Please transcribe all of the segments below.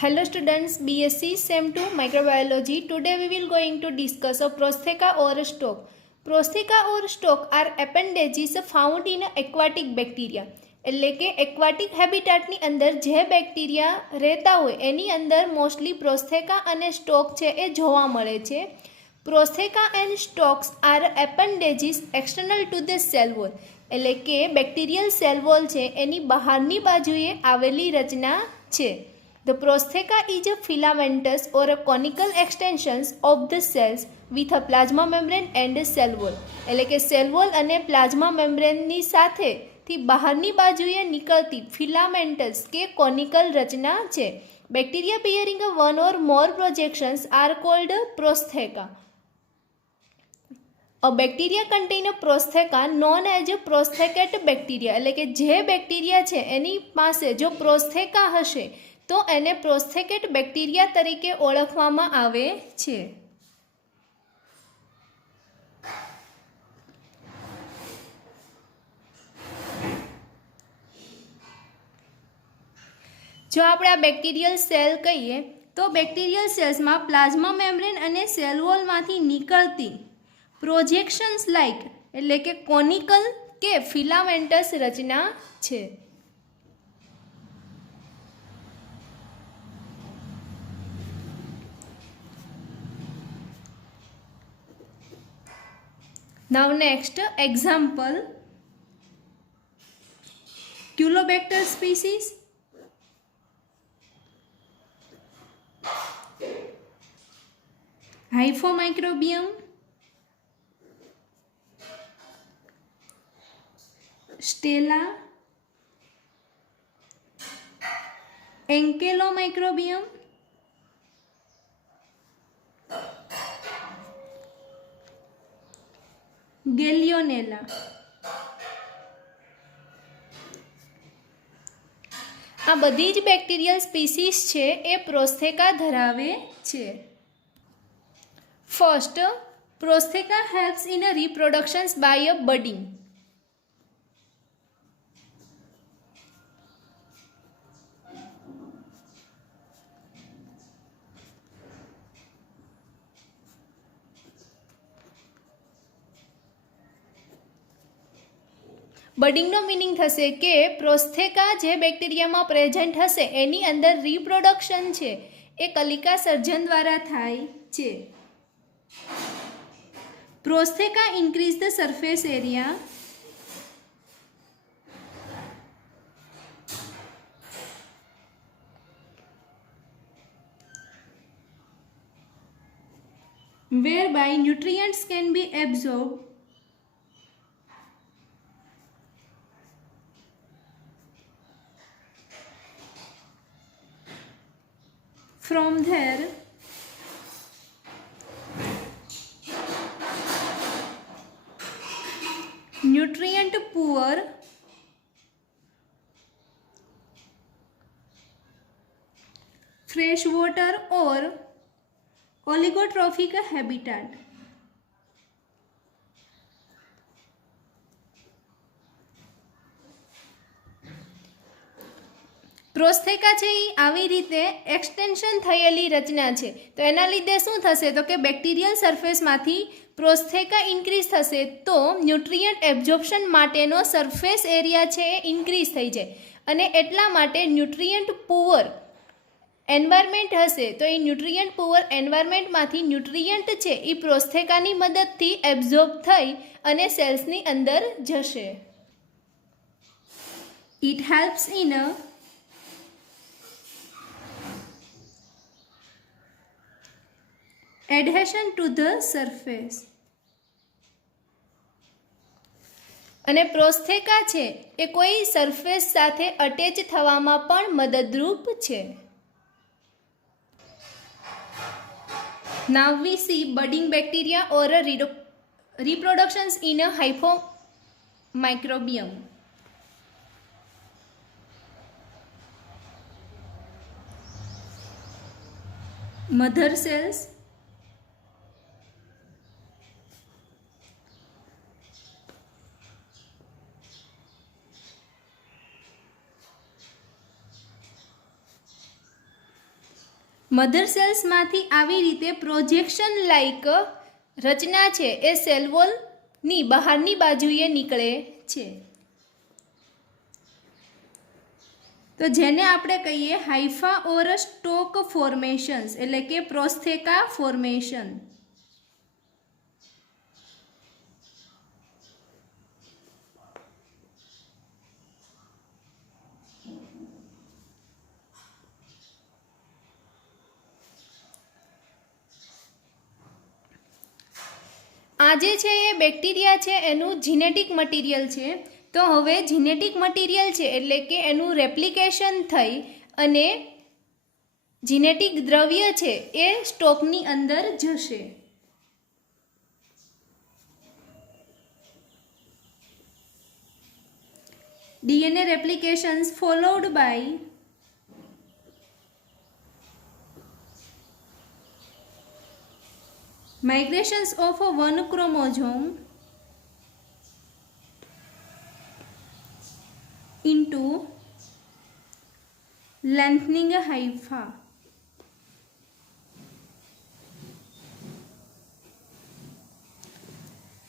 Hello students, BSc SEM 2 Microbiology. Today we will going to discuss a prostheca or stalk. Prostheca or stalk are appendages found in aquatic bacteria. એટલે કે aquatic હેબિટાટની અંદર જે bacteria રહેતા હોય એની અંદર mostly પ્રોસ્થેકા અને stock છે એ જોવા મળે છે. Prostheca and stalks are appendages external to the cell wall. એટલે કે બેક્ટેરિયલ સેલ વોલ છે એની બહારની બાજુએ આવેલી રચના છે. The prostheca is a filamentous or a conical extensions of the cells with a plasma membrane and a cell wall. એટલે કે cell wall અને પ્લાઝ્મા મેમ્બ્રેનની સાથેથી બહારની બાજુએ નીકળતી ફિલામેન્ટસ કે કોનિકલ રચના છે. Bacteria bearing a one or more projections are called prostheca. A bacteria contain a prostheca known as a prosthecate bacteria. એટલે કે જે બેક્ટેરિયા છે એની પાસે જો પ્રોસ્થેકા હશે તો એને પ્રોસ્થેકેટ બેક્ટેરિયા તરીકે ઓળખવામાં આવે છે. જો આપણે આ બેક્ટેરિયલ સેલ કહીએ તો બેક્ટેરિયલ સેલ્સમાં પ્લાઝ્મા મેમ્બ્રેન અને સેલ વોલમાંથી નીકળતી પ્રોજેક્શન્સ લાઇક એટલે કે કોનિકલ કે ફિલામેન્ટસ રચના છે. Now next example, Culobacter species, Hyphomicrobium, Stella, Ankylomicrobium, ગેલિયોનેલા. આ બધી જ બેક્ટેરિયલ સ્પીસીસ છે એ પ્રોસ્થેકા ધરાવે છે. First, prostheca helps in reproductions by a budding. બડિંગનો મિનિંગ થશે કે પ્રોસ્થેકા જે બેક્ટેરિયામાં પ્રેઝન્ટ હશે એની અંદર રિપ્રોડક્શન છે એ કલિકા સર્જન દ્વારા થાય છે. Prostheca increase the surface area whereby nutrients can be absorbed from there nutrient poor freshwater or oligotrophic habitat. પ્રોસ્થેકા છે એ આવી રીતે એક્સટેન્શન થયેલી રચના છે. તો એના લીધે શું થશે તો કે બેક્ટેરિયલ સરફેસમાંથી પ્રોસ્થેકા ઇન્ક્રીઝ થશે તો ન્યુટ્રિયન્ટ એબ્ઝોર્પ્શન માટેનો સરફેસ એરિયા છે એ ઇન્ક્રીઝ થઈ જાય અને એટલા માટે ન્યુટ્રિયન્ટ પુઅર એન્વાયરમેન્ટ હશે તો એ ન્યુટ્રિયન્ટ પુઅર એન્વાયરમેન્ટમાંથી ન્યુટ્રિયન્ટ છે એ પ્રોસ્થેકાની મદદથી એબ્ઝોર્બ થઈ અને સેલ્સની અંદર જશે. It helps in adhesion to the surface. અને પ્રોસ્થેકા છે એ કોઈ સરફેસ સાથે અટેચ થવામાં પણ મદદરૂપ છે. Now we see budding bacteria or reproductions in a hyphomicrobium. Mother cells, mother સેલ્સમાંથી આવી રીતે પ્રોજેક્શન લાઇક રચના છે એ સેલ વોલની બહારની બાજુએ નીકળે છે, તો જેને આપણે કહીએ હાઇફા ઓર સ્ટોક ફોર્મેશન્સ, એટલે કે પ્રોસ્થેકા ફોર્મેશન. આ જે છે એ બેક્ટેરિયા છે એનું જીનેટિક મટીરિયલ છે. તો હવે જીનેટિક મટીરિયલ છે એટલે કે એનું રેપ્લિકેશન થઈ અને જીનેટિક દ્રવ્ય છે એ સ્ટોકની અંદર જશે. DNA replications followed by migrations of one chromosome into lengthening hypha.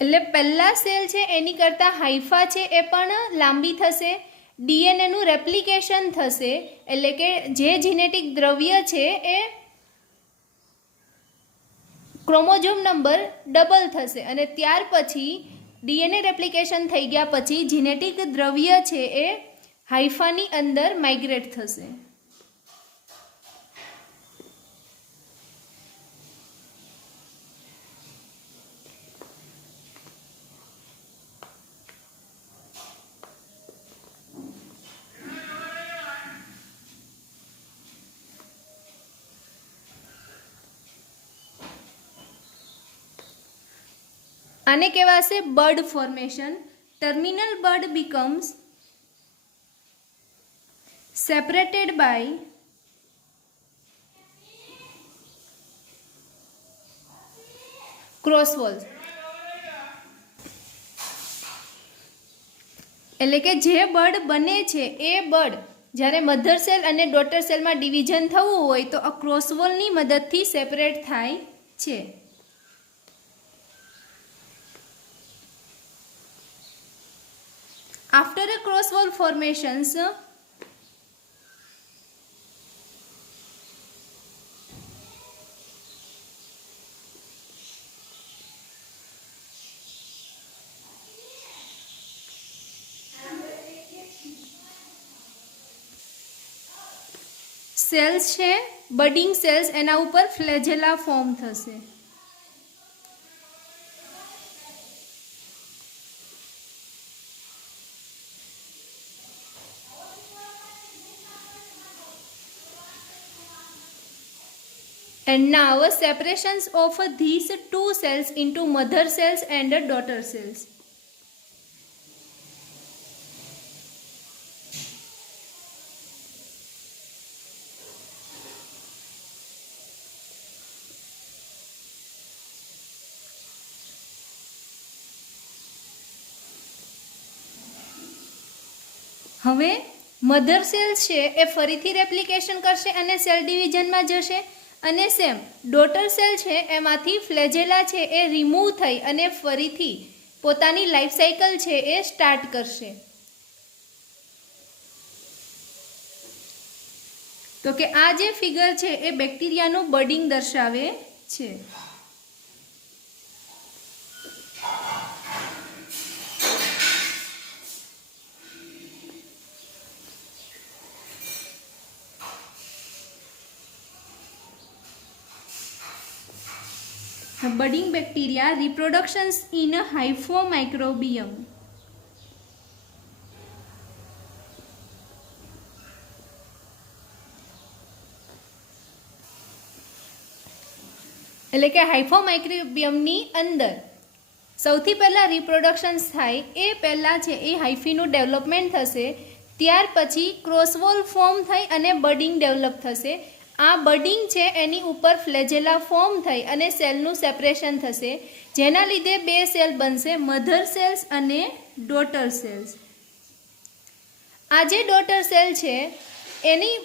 એટલે પહેલા સેલ છે એની કરતાં હાઇફા છે એ પણ લાંબી થશે, ડીએનએનું રેપ્લિકેશન થશે, એટલે કે જે જીનેટિક દ્રવ્ય છે એ ક્રોમોઝોમ નંબર ડબલ થશે અને ત્યાર પછી ડીએનએ રેપ્લિકેશન થઈ ગયા પછી જીનેટિક દ્રવ્ય છે એ હાઇફાની અંદર માઇગ્રેટ થશે. આને કહેવાશે bud formation. Terminal bud becomes separated by crosswalls, એટલે કે જે બડ બને છે એ બડ જ્યારે મધર સેલ અને ડોટર સેલમાં ડિવિઝન થવું હોય તો આ ક્રોસવોલની મદદથી સેપરેટ થાય છે. After a cross-wall formations, cells છે બડિંગ સેલ્સ એના ઉપર ફ્લેજેલા ફોર્મ થશે. And now separations of these two cells into mother cells and daughter cells. હવે મધર સેલ છે એ ફરીથી રેપ્લિકેશન કરશે અને સેલ ડિવિઝનમાં જશે અને સેમ ડોટર સેલ છે એમાંથી ફ્લેજેલા છે એ રિમૂવ થઈ અને ફરીથી પોતાની લાઈફ સાયકલ છે એ સ્ટાર્ટ કરશે. તો કે આ જે ફિગર છે એ બેક્ટેરિયાનું બડિંગ દર્શાવે છે. Budding bacteria reproductions in a hyphomicrobium. એટલે કે હાઇફોમાઇક્રોબિયમની અંદર સૌથી પહેલાં રિપ્રોડક્શન્સ થાય એ પહેલાં છે એ હાઇફીનું ડેવલપમેન્ટ થશે, ત્યાર પછી ક્રોસવોલ ફોર્મ થઈ અને બડિંગ ડેવલપ થશે. આ બડિંગ છે એની ઉપર ફ્લેજેલા ફોર્મ થઈ અને સેલનું સેપરેશન થશે, જેના લીધે બે સેલ બનશે, મધર સેલ્સ અને ડોટર સેલ્સ. આ જે ડોટર સેલ છે એની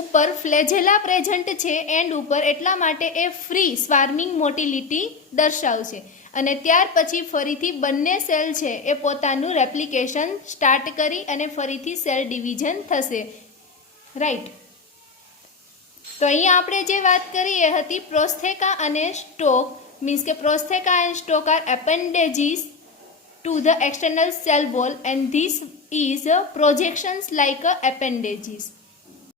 ઉપર ફ્લેજેલા પ્રેઝન્ટ છે એન્ડ ઉપર, એટલા માટે એ ફ્રી સ્વાર્મિંગ મોટિલિટી દર્શાવશે. અને ત્યાર પછી ફરીથી બંને સેલ છે એ પોતાનું રેપ્લિકેશન સ્ટાર્ટ કરી અને ફરીથી સેલ ડિવિઝન થશે. રાઈટ. તો અહીંયા આપણે જે વાત કરી એ હતી પ્રોસ્થેકા અને સ્ટોક. મીન્સ કે prostheca and stalk are appendages to the external cell wall and this is projections like appendages.